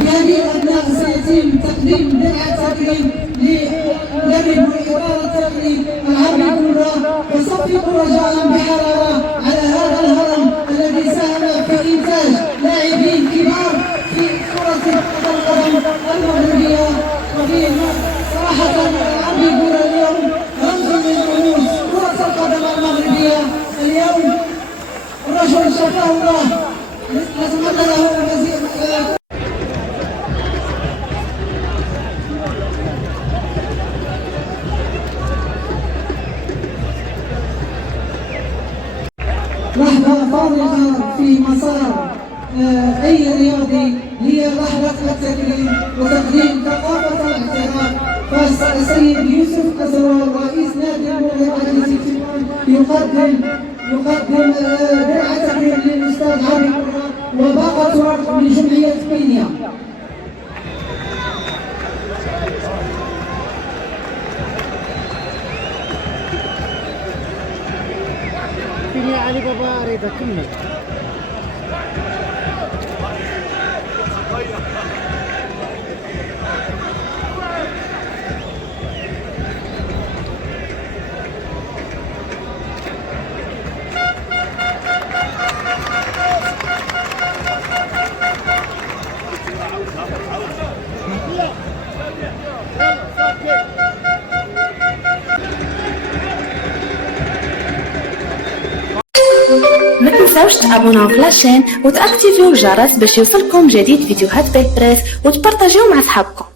هذه الأبناء سيتم تقديم درع تكريم لمدرب وإدارة التدريب العربي كلها، وصفقوا رجاء بحرارة على هذا الهرم الذي ساهم في إنتاج لاعبين كبار في كرة القدم المغربية. وفي صراحة العربي كلها اليوم رمز من رموز كرة القدم المغربية. اليوم الرجل شفاه الله، نتمنى له المزيد. لحظة فارقة في مسار أي رياضي هي لحظة التكريم وتقديم ثقافة الاحتراف. فالسيد يوسف أزوار رئيس نادي المغرب التلفزيون يقدم درع تكريم للأستاذ علي قرة وباقة ورق من جمعية بينيا. يا علي بابا رضا كمل. ما تنساوش تابوناو في لاشين وتاكتيفيو الجرس باش يوصلكم جديد فيديوهات بيت بريس وتبارطاجيو مع صحابكم.